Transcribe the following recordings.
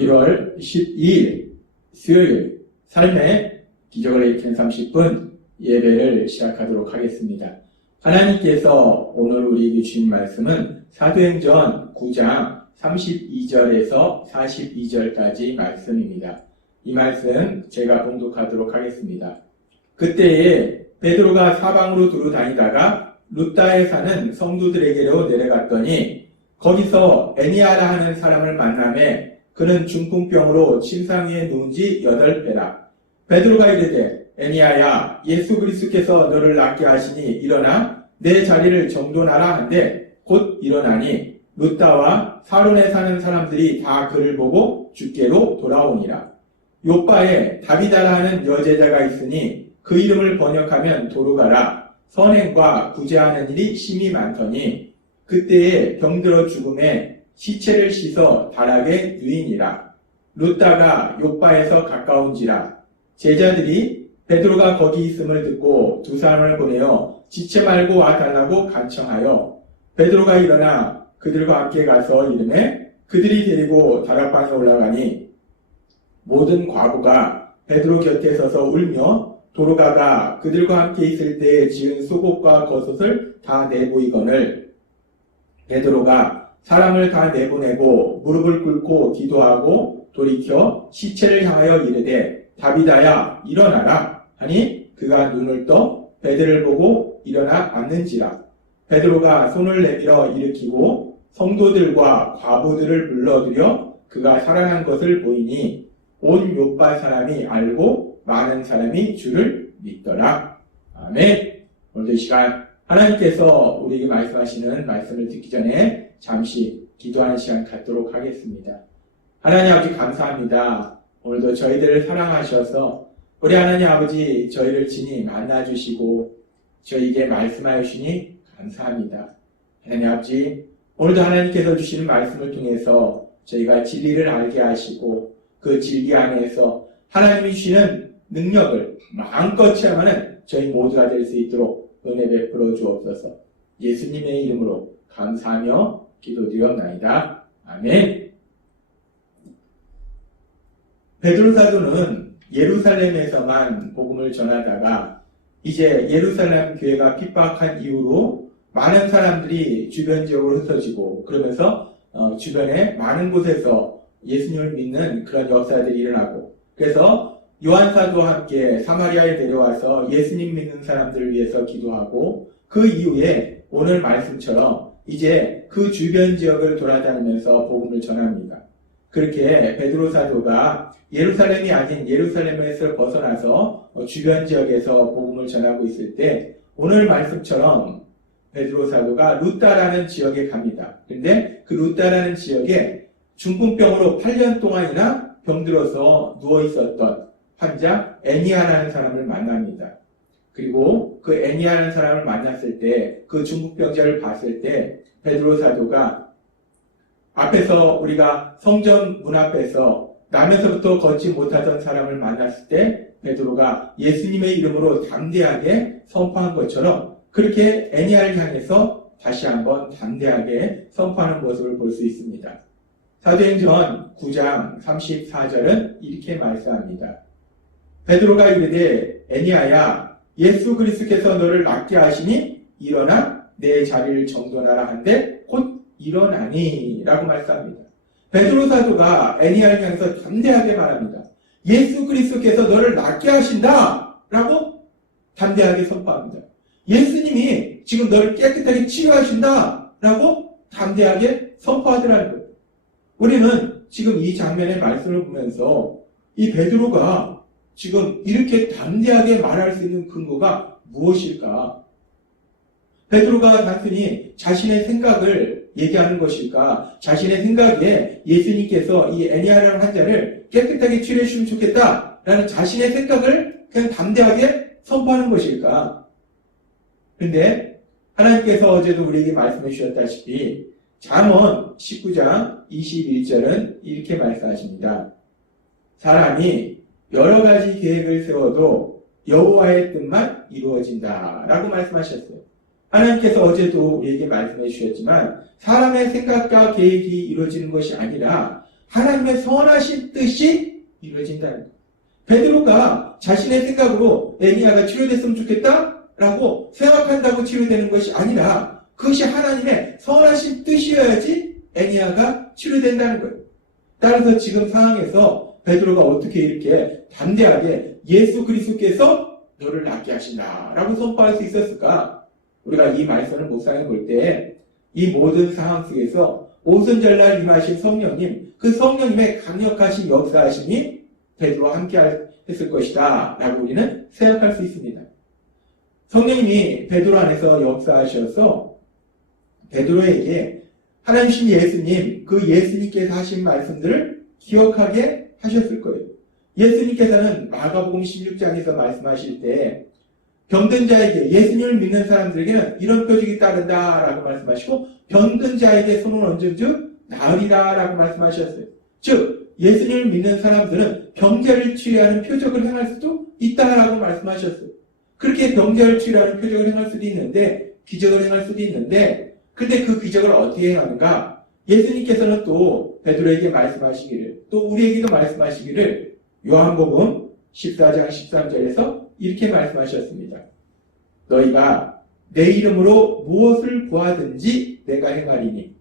1월 12일 수요일 삶의 기적을 일으키는 30분 예배를 시작하도록 하겠습니다. 하나님께서 오늘 우리에게 주신 말씀은 사도행전 9장 32절에서 42절까지 말씀입니다. 이 말씀 제가 봉독하도록 하겠습니다. 그때에 베드로가 사방으로 두루 다니다가 룻다에 사는 성도들에게로 내려갔더니 거기서 애니아라 하는 사람을 만나매 그는 중풍병으로 침상 위에 누운 지 8배라. 베드로가 이르되 애니아야 예수 그리스도께서 너를 낫게 하시니 일어나 내 자리를 정돈하라 한데 곧 일어나니 룻다와 사론에 사는 사람들이 다 그를 보고 주께로 돌아오니라. 요바에 다비다라 하는 여제자가 있으니 그 이름을 번역하면 도르가라. 선행과 구제하는 일이 심히 많더니 그때에 병들어 죽음에 시체를 씻어 다락에 누이니라. 룻다가 요바에서 가까운지라. 제자들이 베드로가 거기 있음을 듣고 두 사람을 보내어 지체 말고 와달라고 간청하여 베드로가 일어나 그들과 함께 가서 이르매 그들이 데리고 다락방에 올라가니 모든 과부가 베드로 곁에 서서 울며 도르가가 그들과 함께 있을 때에 지은 속옷과 겉옷을 다 내보이거늘 베드로가 사람을 다 내보내고 무릎을 꿇고 기도하고 돌이켜 시체를 향하여 이르되 다비다야 일어나라 하니 그가 눈을 떠 베드로를 보고 일어나 앉는지라. 베드로가 손을 내밀어 일으키고 성도들과 과부들을 불러들여 그가 살아난 것을 보이니 온 요바 사람이 알고 많은 사람이 주를 믿더라. 아멘. 오늘도 이 시간 하나님께서 우리에게 말씀하시는 말씀을 듣기 전에 잠시 기도하는 시간 갖도록 하겠습니다. 하나님 아버지 감사합니다. 오늘도 저희들을 사랑하셔서 우리 하나님 아버지 저희를 친히 만나주시고 저희에게 말씀하여 주시니 감사합니다. 하나님 아버지 오늘도 하나님께서 주시는 말씀을 통해서 저희가 진리를 알게 하시고 그 진리 안에서 하나님이 주시는 능력을 마음껏 체험하는 저희 모두가 될 수 있도록 은혜 베풀어 주옵소서. 예수님의 이름으로 감사하며 기도드리옵나이다. 아멘. 베드로 사도는 예루살렘에서만 복음을 전하다가 이제 예루살렘 교회가 핍박한 이후로 많은 사람들이 주변 지역으로 흩어지고 그러면서 주변에 많은 곳에서 예수님을 믿는 그런 역사들이 일어나고 그래서 요한 사도와 함께 사마리아에 내려와서 예수님 믿는 사람들을 위해서 기도하고 그 이후에 오늘 말씀처럼 이제 그 주변 지역을 돌아다니면서 복음을 전합니다. 그렇게 베드로 사도가 예루살렘이 아닌 예루살렘에서 벗어나서 주변 지역에서 복음을 전하고 있을 때 오늘 말씀처럼 베드로 사도가 룻다라는 지역에 갑니다. 그런데 그 룻다라는 지역에 중풍병으로 8년 동안이나 병들어서 누워 있었던 환자 애니아라는 사람을 만납니다. 그리고 그 애니아라는 사람을 만났을 때 그 중풍병자를 봤을 때 베드로 사도가 앞에서 우리가 성전 문 앞에서 남에서부터 걷지 못하던 사람을 만났을 때 베드로가 예수님의 이름으로 담대하게 선포한 것처럼 그렇게 애니아를 향해서 다시 한번 담대하게 선포하는 모습을 볼 수 있습니다. 사도행전 9장 34절은 이렇게 말씀합니다. 베드로가 이르되 애니아야 예수 그리스도께서 너를 낫게 하시니 일어나 내 자리를 정돈하라 한데 곧 일어나니 라고 말씀합니다. 베드로 사도가 애니아를 향해서 담대하게 말합니다. 예수 그리스도께서 너를 낫게 하신다 라고 담대하게 선포합니다. 예수님이 지금 너를 깨끗하게 치유하신다 라고 담대하게 선포하더라는 거예요. 우리는 지금 이 장면의 말씀을 보면서 이 베드로가 지금 이렇게 담대하게 말할 수 있는 근거가 무엇일까? 베드로가 단순히 자신의 생각을 얘기하는 것일까? 자신의 생각에 예수님께서 이 애니아라는 환자를 깨끗하게 치료해 주시면 좋겠다라는 자신의 생각을 그냥 담대하게 선포하는 것일까? 그런데 하나님께서 어제도 우리에게 말씀해 주셨다시피 잠언 19장 21절은 이렇게 말씀하십니다. 사람이 여러 가지 계획을 세워도 여호와의 뜻만 이루어진다 라고 말씀하셨어요. 하나님께서 어제도 우리에게 말씀해 주셨지만 사람의 생각과 계획이 이루어지는 것이 아니라 하나님의 선하신 뜻이 이루어진다는 거예요. 베드로가 자신의 생각으로 애니야가 치료됐으면 좋겠다라고 생각한다고 치료되는 것이 아니라 그것이 하나님의 선하신 뜻이어야지 애니야가 치료된다는 거예요. 따라서 지금 상황에서 베드로가 어떻게 이렇게 담대하게 예수 그리스도께서 너를 낫게 하신다라고 선포할 수 있었을까? 우리가 이 말씀을 묵상해 볼 때 이 모든 상황 속에서 오순절날 임하신 성령님, 그 성령님의 강력하신 역사하심이 베드로와 함께 했을 것이다 라고 우리는 생각할 수 있습니다. 성령님이 베드로 안에서 역사하셔서 베드로에게 하나님이신 예수님, 그 예수님께서 하신 말씀들을 기억하게 하셨을 거예요. 예수님께서는 마가복음 16장에서 말씀하실 때 병든 자에게, 예수님을 믿는 사람들에게는 이런 표적이 따른다 라고 말씀하시고 병든 자에게 손을 얹은 즉 나으리라 라고 말씀하셨어요. 즉 예수님을 믿는 사람들은 병자를 치유하는 표적을 행할 수도 있다라고 말씀하셨어요. 그렇게 병자를 치유하는 표적을 행할 수도 있는데, 기적을 행할 수도 있는데, 근데 그 기적을 어떻게 행하는가? 예수님께서는 또 베드로에게 말씀하시기를, 또 우리에게도 말씀하시기를 요한복음 14장 13절에서 이렇게 말씀하셨습니다. 너희가 내 이름으로 무엇을 구하든지 내가 행하리니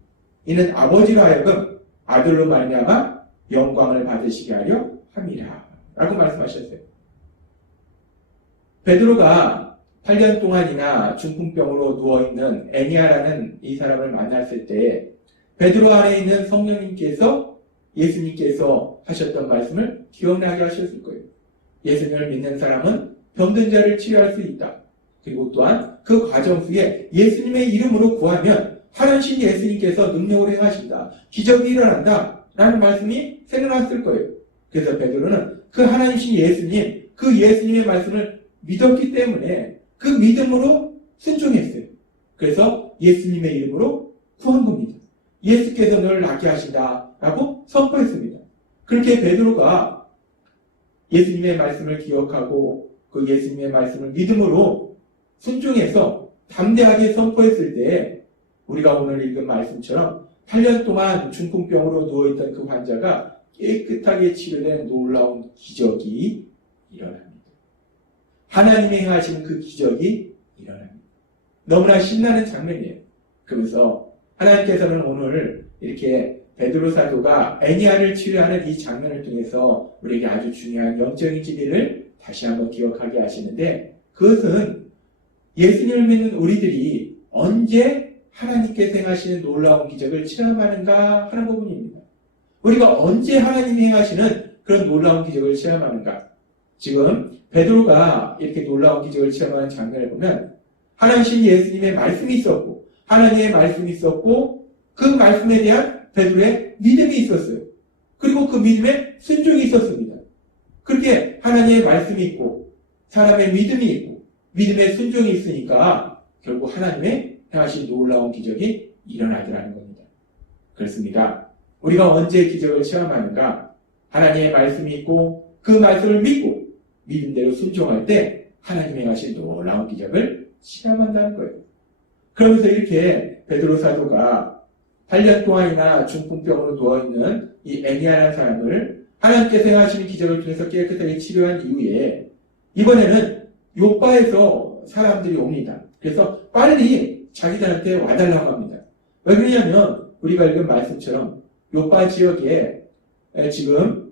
이는 아버지로 하여금 아들로 말미암아 영광을 받으시게 하려 함이라 라고 말씀하셨어요. 베드로가 8년 동안이나 중풍병으로 누워있는 애니야라는 이 사람을 만났을 때 베드로 안에 있는 성령님께서 예수님께서 하셨던 말씀을 기억나게 하셨을 거예요. 예수님을 믿는 사람은 병든 자를 치료할 수 있다. 그리고 또한 그 과정 속에 예수님의 이름으로 구하면 하나님 예수님께서 능력을 행하신다. 기적이 일어난다. 라는 말씀이 생각났을 거예요. 그래서 베드로는 그 하나님이신 예수님, 그 예수님의 말씀을 믿었기 때문에 그 믿음으로 순종했어요. 그래서 예수님의 이름으로 구한 겁니다. 예수께서 너를 낫게 하신다 라고 선포했습니다. 그렇게 베드로가 예수님의 말씀을 기억하고 그 예수님의 말씀을 믿음으로 순종해서 담대하게 선포했을 때 우리가 오늘 읽은 말씀처럼 8년 동안 중풍병으로 누워있던 그 환자가 깨끗하게 치료된 놀라운 기적이 일어납니다. 하나님이 행하시는 그 기적이 일어납니다. 너무나 신나는 장면이에요. 그러면서 하나님께서는 오늘 이렇게 베드로 사도가 애니야를 치료하는 이 장면을 통해서 우리에게 아주 중요한 영적인 진리를 다시 한번 기억하게 하시는데, 그것은 예수님을 믿는 우리들이 언제 하나님께서 행하시는 놀라운 기적을 체험하는가 하는 부분입니다. 우리가 언제 하나님이 행하시는 그런 놀라운 기적을 체험하는가? 지금 베드로가 이렇게 놀라운 기적을 체험하는 장면을 보면 하나님 예수님의 말씀이 있었고 하나님의 말씀이 있었고 그 말씀에 대한 베드로의 믿음이 있었어요. 그리고 그 믿음에 순종이 있었습니다. 그렇게 하나님의 말씀이 있고 사람의 믿음이 있고 믿음의 순종이 있으니까 결국 하나님의 행하신 놀라운 기적이 일어나더라는 겁니다. 그렇습니다. 우리가 언제 기적을 체험하는가? 하나님의 말씀이 있고 그 말씀을 믿고 믿음대로 순종할 때 하나님의 행하신 놀라운 기적을 체험한다는 거예요. 그러면서 이렇게 베드로 사도가 8년 동안이나 중풍병으로 누워있는 이 애니야라는 사람을 하나님께서 행하시는 기적을 통해서 깨끗하게 치료한 이후에 이번에는 요바에서 사람들이 옵니다. 그래서 빨리 자기들한테 와달라고 합니다. 왜 그러냐면 우리가 읽은 말씀처럼 요바 지역에 지금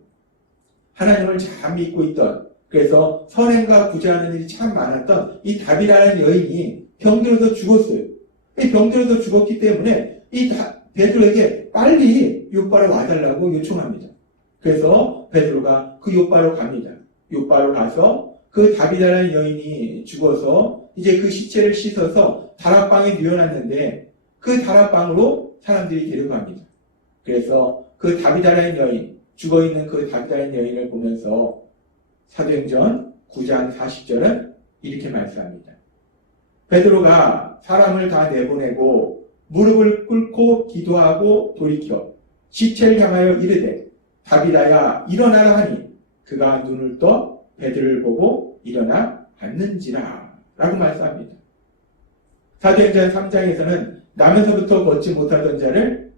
하나님을 잘 믿고 있던, 그래서 선행과 구제하는 일이 참 많았던 이 다비라는 여인이 병들어서 죽었어요. 이 병들어서 죽었기 때문에 이 베드로에게 빨리 요바로 와달라고 요청합니다. 그래서 베드로가 그 요바로 갑니다. 요바로 가서 그 다비다라는 여인이 죽어서 이제 그 시체를 씻어서 다락방에 뉘어놨는데 그 다락방으로 사람들이 데려갑니다. 그래서 그 다비다라는 여인, 죽어있는 그 다비다라는 여인을 보면서 사도행전 9장 40절은 이렇게 말씀합니다. 베드로가 사람을 다 내보내고 무릎을 꿇고 기도하고 돌이켜 시체를 향하여 이르되 다비다야 일어나라 하니 그가 눈을 떠 베드로를 보고 일어나 앉는지라 라고 말씀합니다. 사도행전 3장에서는 나면서부터 걷지 못하던 자를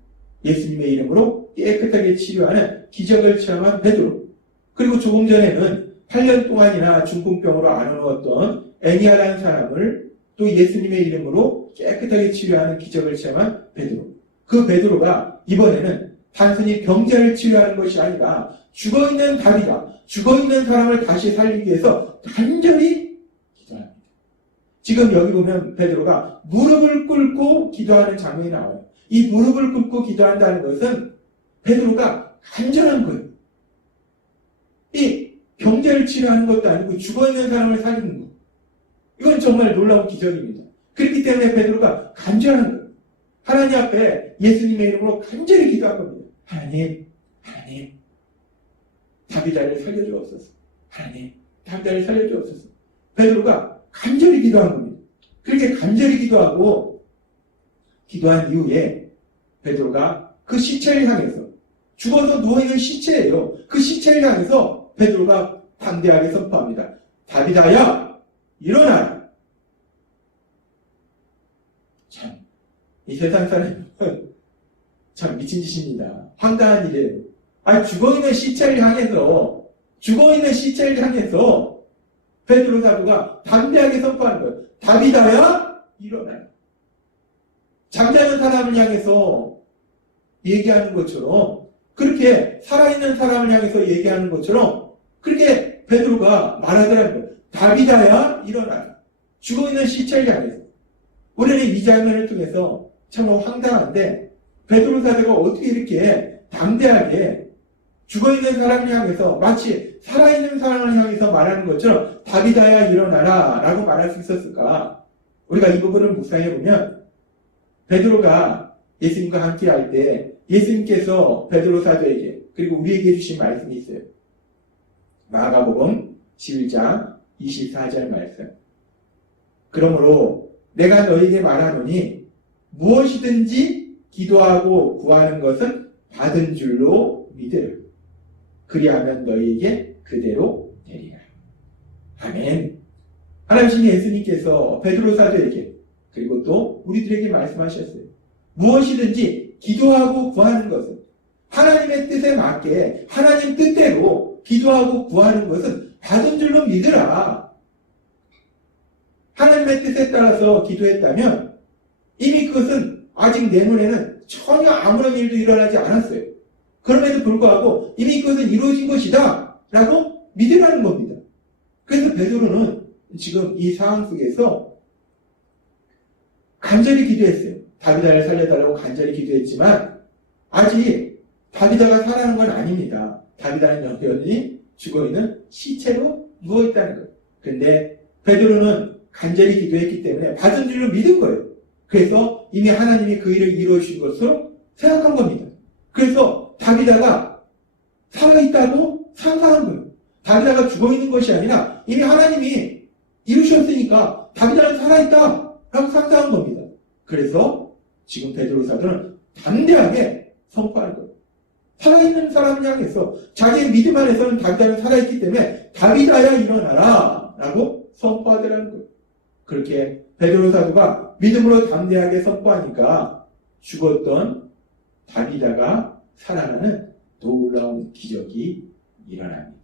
예수님의 이름으로 깨끗하게 치료하는 기적을 체험한 베드로, 그리고 조금 전에는 8년 동안이나 중풍병으로 안아놓았던 애니아라는 사람을 또 예수님의 이름으로 깨끗하게 치료하는 기적을 체험한 베드로. 그 베드로가 이번에는 단순히 병자를 치료하는 것이 아니라 죽어있는 다리가, 죽어있는 사람을 다시 살리기 위해서 간절히 기도합니다. 지금 여기 보면 베드로가 무릎을 꿇고 기도하는 장면이 나와요. 이 무릎을 꿇고 기도한다는 것은 베드로가 간절한 거예요. 이 병자를 치료하는 것도 아니고 죽어있는 사람을 살리는 것. 이건 정말 놀라운 기적입니다. 그렇기 때문에 베드로가 간절한 거예요. 하나님 앞에 예수님의 이름으로 간절히 기도한 겁니다. 하나님, 다비다를 살려주옵소서. 하나님, 다비다를 살려주옵소서. 베드로가 간절히 기도한 겁니다. 그렇게 간절히 기도하고 기도한 이후에 베드로가 그 시체를 향해서, 죽어서 누워있는 시체예요. 그 시체를 향해서 베드로가 담대하게 선포합니다. 다비다야, 일어나라. 참, 이 세상 사람은 참 미친 짓입니다. 황당한 일이에요. 죽어있는 시체를 향해서 베드로 사도가 담대하게 선포하는 거예요. 다비다야, 일어나라. 잠자는 사람을 향해서 얘기하는 것처럼, 그렇게 살아있는 사람을 향해서 얘기하는 것처럼 그렇게 베드로가 말하더라는 거예요. 다비다야, 일어나라. 죽어있는 시체를 향해서. 우리는 이 장면을 통해서 참 황당한데, 베드로 사도가 어떻게 이렇게 담대하게 죽어있는 사람을 향해서, 마치 살아있는 사람을 향해서 말하는 것처럼 다비다야, 일어나라 라고 말할 수 있었을까? 우리가 이 부분을 묵상해보면 베드로가 예수님과 함께 할 때 예수님께서 베드로 사도에게, 그리고 우리에게 주신 말씀이 있어요. 마가복음 11장 24절 말씀. 그러므로 내가 너에게 말하노니 무엇이든지 기도하고 구하는 것은 받은 줄로 믿으라. 그리하면 너희에게 그대로 되리라. 아멘. 하나님 예수님께서 베드로 사도에게, 그리고 또 우리들에게 말씀하셨어요. 무엇이든지 기도하고 구하는 것은, 하나님의 뜻에 맞게 하나님 뜻대로 기도하고 구하는 것은 받은 줄로 믿으라. 하나님의 뜻에 따라서 기도했다면 이미 그것은 아직 내 눈에는 전혀 아무런 일도 일어나지 않았어요. 그럼에도 불구하고 이미 그것은 이루어진 것이다 라고 믿으라는 겁니다. 그래서 베드로는 지금 이 상황 속에서 간절히 기도했어요. 다비다를 살려달라고 간절히 기도했지만 아직 다비다가 살아난 건 아닙니다. 다비다는 여전히 죽어있는 시체로 누워있다는 거예요. 그런데 베드로는 간절히 기도했기 때문에 받은 줄로 믿은 거예요. 그래서 이미 하나님이 그 일을 이루어주신 것으로 생각한 겁니다. 그래서 다비다가 살아있다고 상상한 거예요. 다비다가 죽어있는 것이 아니라 이미 하나님이 이루셨으니까 다비다는 살아있다라고 상상한 겁니다. 그래서 지금 베드로 사도는 담대하게 선포하는 거예요. 살아있는 사람을 향해서 자기의 믿음 안에서는 다비다는 살아있기 때문에 다비다야, 일어나라 라고 선포하더라는 거예요. 그렇게 베드로 사도가 믿음으로 담대하게 선포하니까 죽었던 다비다가 살아나는 놀라운 기적이 일어납니다.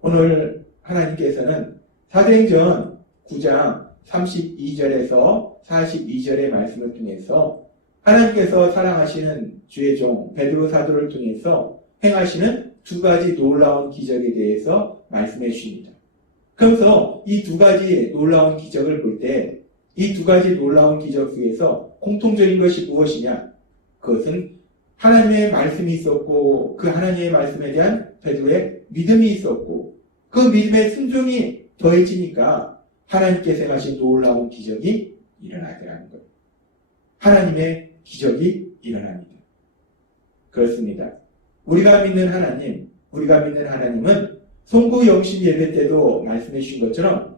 오늘 하나님께서는 사도행전 9장 32절에서 42절의 말씀을 통해서 하나님께서 사랑하시는 주의 종 베드로 사도를 통해서 행하시는 두 가지 놀라운 기적에 대해서 말씀해 주십니다. 그래서 이 두 가지 놀라운 기적을 볼 때 이 두 가지 놀라운 기적 속에서 공통적인 것이 무엇이냐? 그것은 하나님의 말씀이 있었고 그 하나님의 말씀에 대한 베드로의 믿음이 있었고 그 믿음의 순종이 더해지니까 하나님께서 행하신 놀라운 기적이 일어나더라는 거예요. 하나님의 기적이 일어납니다. 그렇습니다. 우리가 믿는 하나님은 송구 영신 예배 때도 말씀해 주신 것처럼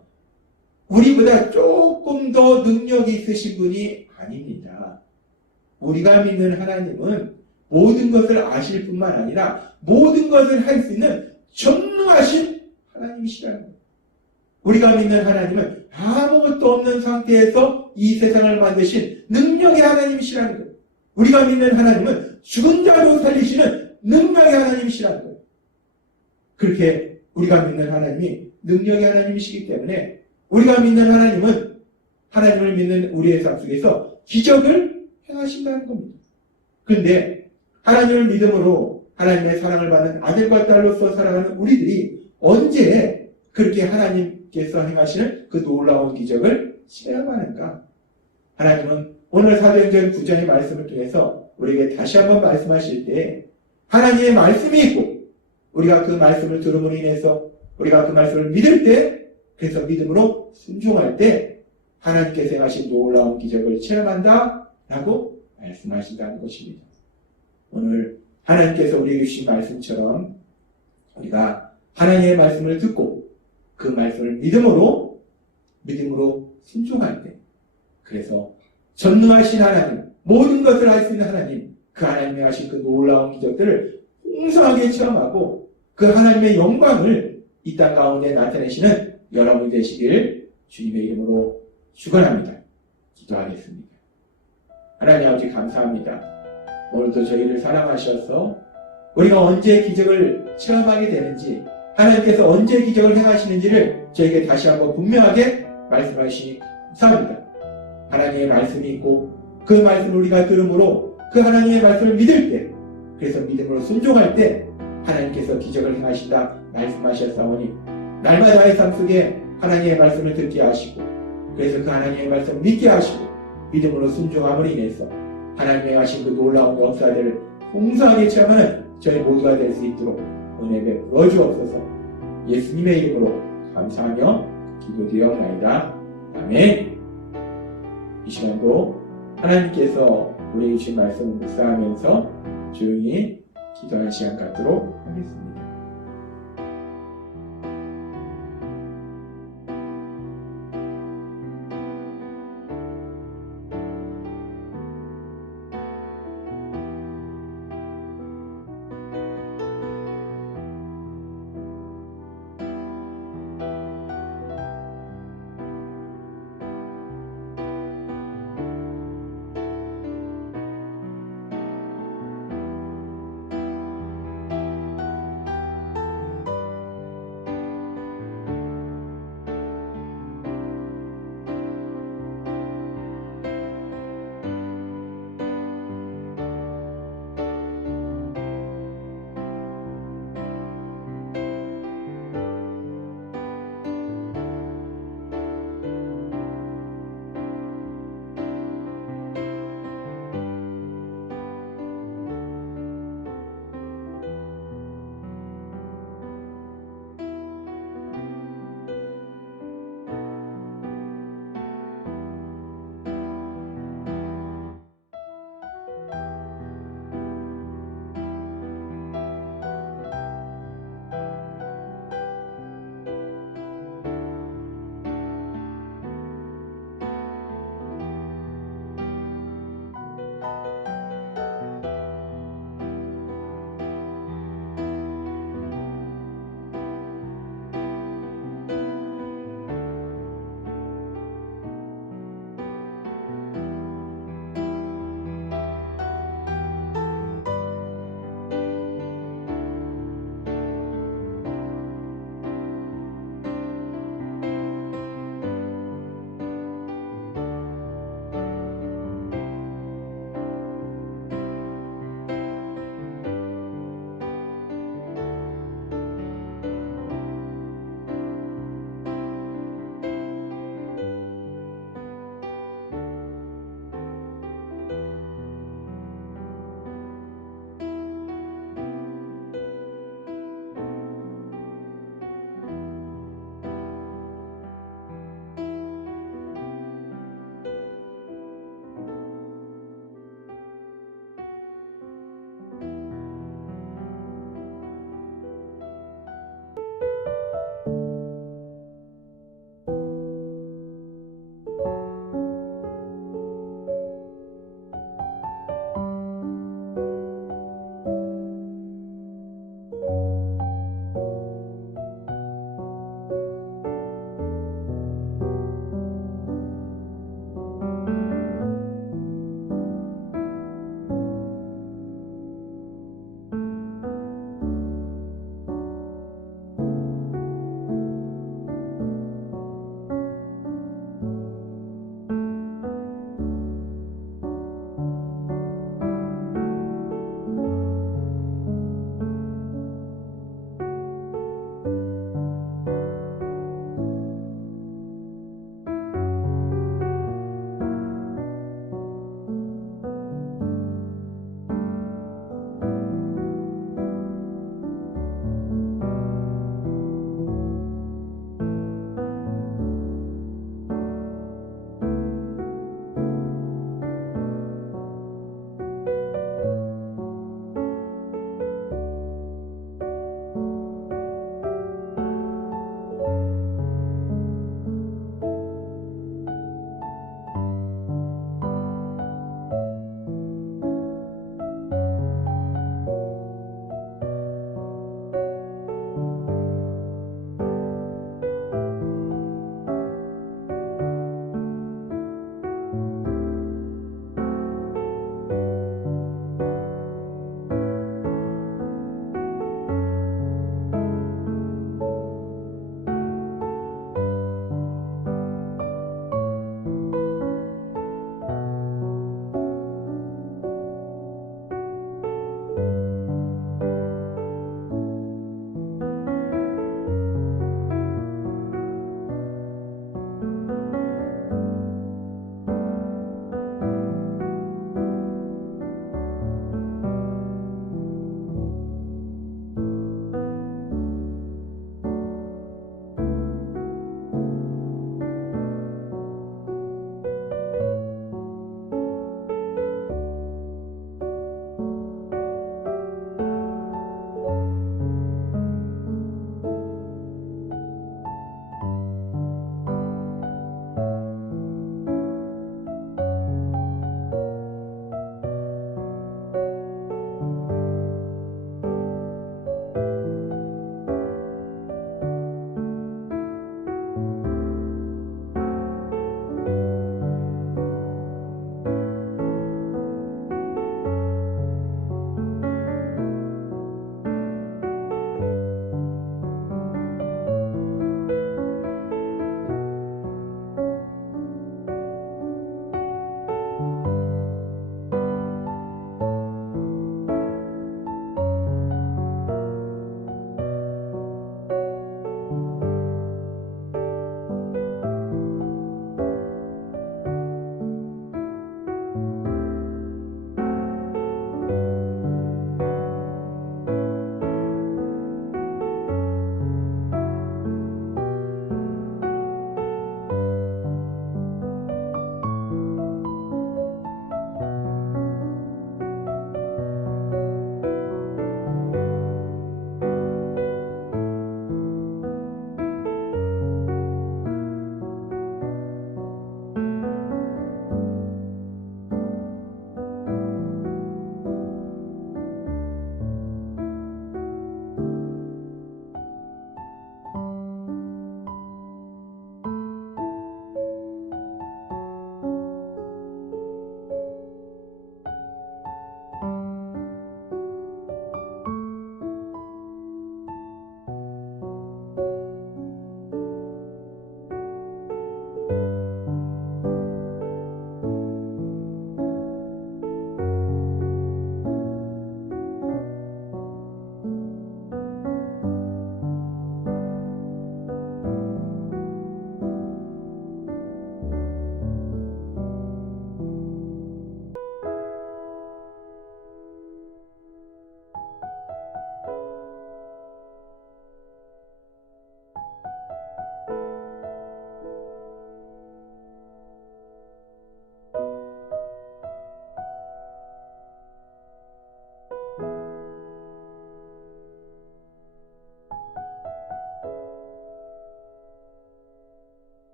우리보다 조금 더 능력이 있으신 분이 아닙니다. 우리가 믿는 하나님은 모든 것을 아실 뿐만 아니라 모든 것을 할 수 있는 전능하신 하나님이시라는 거예요. 우리가 믿는 하나님은 아무것도 없는 상태에서 이 세상을 만드신 능력의 하나님이시라는 거예요. 우리가 믿는 하나님은 죽은 자도 살리시는 능력의 하나님이시라는 거예요. 그렇게 우리가 믿는 하나님이 능력의 하나님이시기 때문에 우리가 믿는 하나님은 하나님을 믿는 우리의 삶 속에서 기적을 행하신다는 겁니다. 그런데 하나님을 믿음으로 하나님의 사랑을 받는 아들과 딸로서 살아가는 우리들이 언제 그렇게 하나님께서 행하시는 그 놀라운 기적을 체험하는가? 하나님은 오늘 사도행전 9장의 말씀을 통해서 우리에게 다시 한번 말씀하실 때 하나님의 말씀이 있고 우리가 그 말씀을 들음으로 인해서 우리가 그 말씀을 믿을 때 그래서 믿음으로 순종할 때 하나님께서 행하신 놀라운 기적을 체험한다 라고 말씀하신다는 것입니다. 오늘 하나님께서 우리에게 주신 말씀처럼 우리가 하나님의 말씀을 듣고 그 말씀을 믿음으로 순종할 때 그래서 전능하신 하나님, 모든 것을 할 수 있는 하나님, 그 하나님이 하신 그 놀라운 기적들을 풍성하게 체험하고 그 하나님의 영광을 이 땅 가운데 나타내시는 여러분 되시기를 주님의 이름으로 축원합니다. 기도하겠습니다. 하나님 아버지 감사합니다. 오늘도 저희를 사랑하셔서 우리가 언제 기적을 체험하게 되는지 하나님께서 언제 기적을 행하시는지를 저에게 다시 한번 분명하게 말씀하시니 감사합니다. 하나님의 말씀이 있고 그 말씀을 우리가 들음으로 그 하나님의 말씀을 믿을 때 그래서 믿음으로 순종할 때 하나님께서 기적을 행하신다 말씀하셨사오니 날마다의 삶 속에 하나님의 말씀을 듣게 하시고 그래서 그 하나님의 말씀을 믿게 하시고 믿음으로 순종함으로 인해서 하나님의 하신 그 놀라운 역사들을 풍성하게 체험하는 저희 모두가 될 수 있도록 은혜 베풀어 주옵소서. 예수님의 이름으로 감사하며 기도드리옵나이다. 아멘. 이 시간도 하나님께서 우리에게 주신 말씀을 묵상하면서 조용히 기도하는 시간 갖도록 하겠습니다.